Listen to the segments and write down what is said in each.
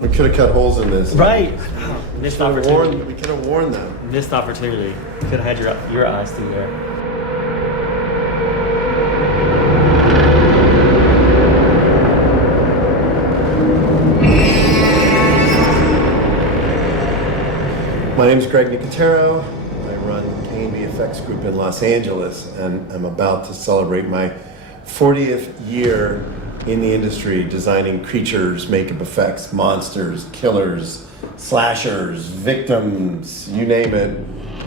We could have cut holes in this. Right. Missed opportunity. We could have warned them. Missed opportunity. Could have had your eyes through there. My name is Greg Nicotero. I run Kane VFX Group in Los Angeles, and I'm about to celebrate my 40th year in the industry designing creatures, makeup effects, monsters, killers, slashers, victims, you name it.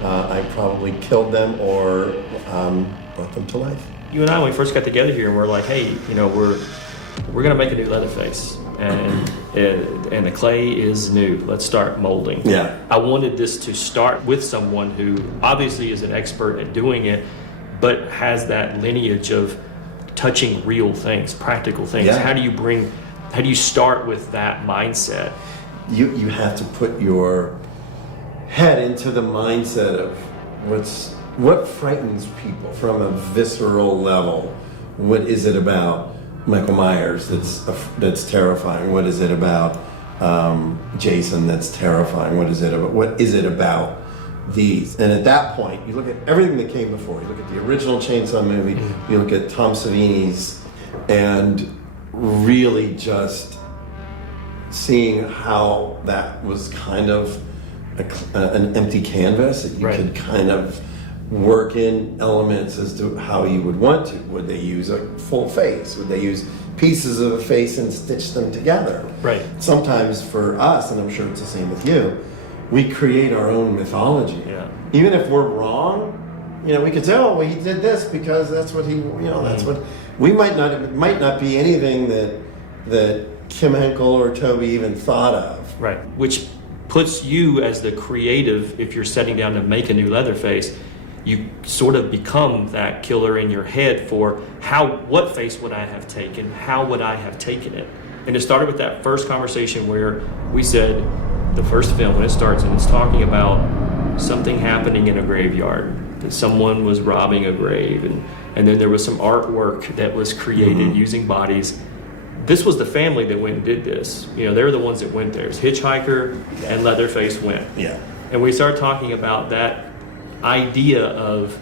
I probably killed them or brought them to life. You and I, when we first got together here, we're like, hey, you know, we're gonna make a new Leatherface, and the clay is new. Let's start molding. Yeah. I wanted this to start with someone who obviously is an expert at doing it, but has that lineage of touching real things, practical things. Yeah. How do you start with that mindset? You have to put your head into the mindset of what frightens people from a visceral level. What is it about Michael Myers that's terrifying? What is it about Jason that's terrifying? What is it about these? And at that point, you look at everything that came before. You look at the original Chainsaw movie, you look at Tom Savini's, and really just seeing how that was kind of an empty canvas that you could kind of work in elements as to how you would want to. Would they use a full face? Would they use pieces of a face and stitch them together? Right. Sometimes for us, and I'm sure it's the same with you, we create our own mythology. Yeah. Even if we're wrong, you know, we could say, oh, well, he did this because that's what he, you know, that's what, we it might not be anything that Kim Henkel or Toby even thought of. Right. Which puts you as the creative, if you're setting down to make a new Leatherface, you sort of become that killer in your head for what face would I have taken? How would I have taken it? And it started with that first conversation where we said, the first film, when it starts, and it's talking about something happening in a graveyard, that someone was robbing a grave, and then there was some artwork that was created using bodies. This was the family that went and did this. You know, they're the ones that went there. It's Hitchhiker and Leatherface went. Yeah. And we started talking about that idea of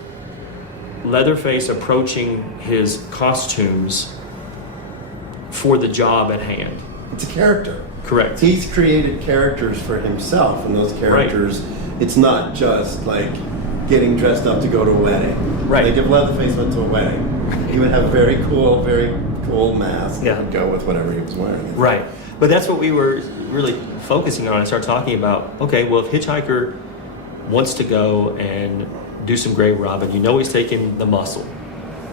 Leatherface approaching his costumes for the job at hand. It's a character. Correct. He's created characters for himself, and those characters, it's not just like getting dressed up to go to a wedding. Right. Like if Leatherface went to a wedding, he would have a very cool mask that Yeah. would go with whatever he was wearing. Right. But that's what we were really focusing on and started talking about. Okay, well, if Hitchhiker wants to go and do some grave robbing, you know he's taking the muscle.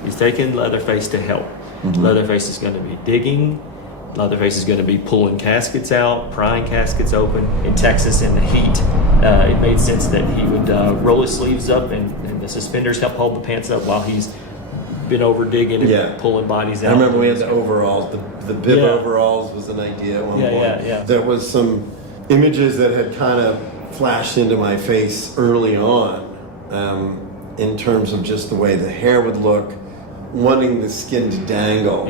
He's taking Leatherface to help. Leatherface is going to be digging. Leatherface is going to be pulling caskets out, prying caskets open. In Texas, in the heat, it made sense that he would roll his sleeves up and the suspenders help hold the pants up while he's been over digging and pulling bodies out. I remember we had the overalls. The bib overalls was an idea at one point. Yeah. There was some images that had kind of flashed into my face early on in terms of just the way the hair would look, wanting the skin to dangle.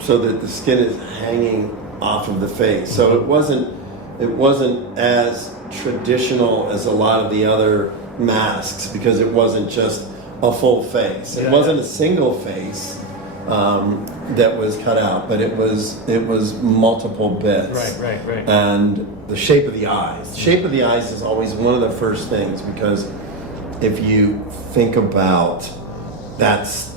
So that the skin is hanging off of the face. So it wasn't as traditional as a lot of the other masks because it wasn't just a full face. It wasn't a single face that was cut out, but it was multiple bits. Right. And the shape of the eyes. The shape of the eyes is always one of the first things because if you think about that's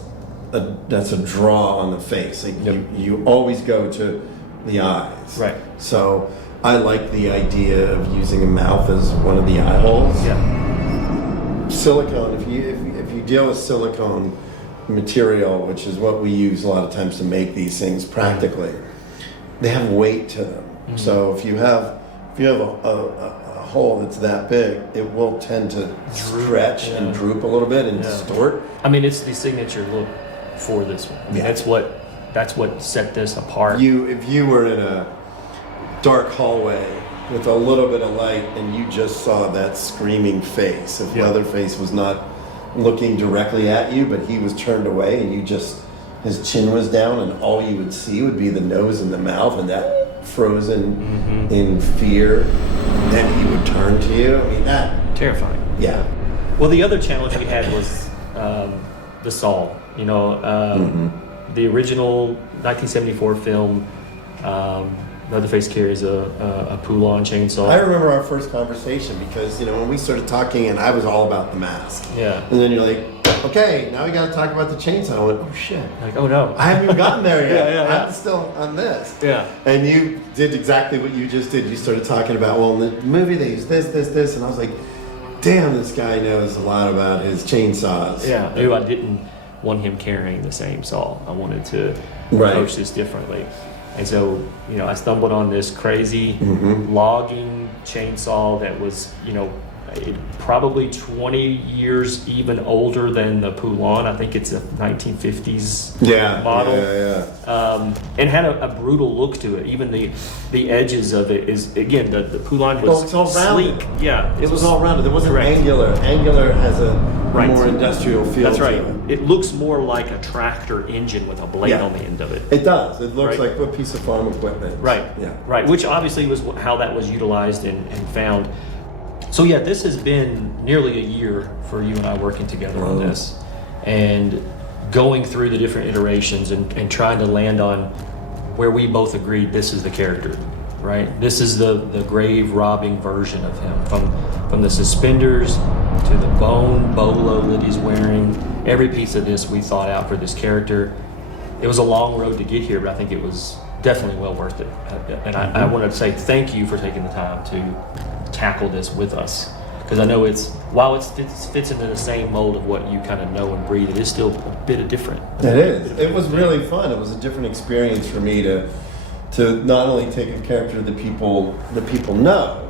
a draw on the face. Like you always go to the eyes. Right. So I like the idea of using a mouth as one of the eye holes. Yeah. Silicone. If you deal with silicone material, which is what we use a lot of times to make these things practically, they have weight to them. So if you have a hole that's that big, it will tend to stretch and droop a little bit and distort. I mean, it's the signature look for this one. I mean, that's what set this apart. If you were in a dark hallway with a little bit of light and you just saw that screaming face, if Leatherface was not looking directly at you, but he was turned away and his chin was down and all you would see would be the nose and the mouth and that frozen in fear, then he would turn to you. I mean, that Terrifying. yeah. Well, the other challenge we had was the saw. You know, the original 1974 film, Leatherface carries a pull-on chainsaw. I remember our first conversation because, you know, when we started talking and I was all about the mask. Yeah. And then you're like, okay, now we got to talk about the chainsaw. I went, oh shit. Like, oh no. I haven't even gotten there yet. Yeah. I'm still on this. Yeah. And you did exactly what you just did. You started talking about, well, in the movie they use this. And I was like, damn, this guy knows a lot about his chainsaws. Yeah. I knew I didn't want him carrying the same saw. I wanted to Right. approach this differently. And so, you know, I stumbled on this crazy logging chainsaw that was, you know, probably 20 years even older than the Poulan. I think it's a 1950s model. And had a brutal look to it. Even the edges of it is, again, the Poulan was it's all rounded. sleek. Yeah, It was all rounded. It wasn't Correct. angular. Angular has a Right. more industrial feel That's to right. it. It looks more like a tractor engine with a blade Yeah. on the end of it. It does. It looks Right. like a piece of farm equipment. Right. Yeah. Right. Which obviously was how that was utilized and found. So yeah, this has been nearly a year for you and I working together on this, and going through the different iterations and trying to land on where we both agreed this is the character, right? This is the grave robbing version of him, from the suspenders to the bone bolo that he's wearing. Every piece of this we thought out for this character. It was a long road to get here, but I think it was definitely well worth it. And I want to say thank you for taking the time to tackle this with us, because I know while it fits into the same mold of what you kind of know and breathe, it is still a bit of different. It is. It was really fun. It was a different experience for me to not only take a character that people know,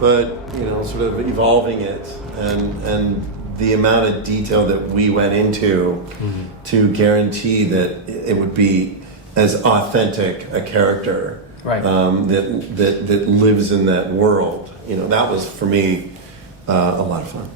but you know, sort of evolving it and the amount of detail that we went into to guarantee that it would be as authentic a character that lives in that world. You know, that was for me a lot of fun.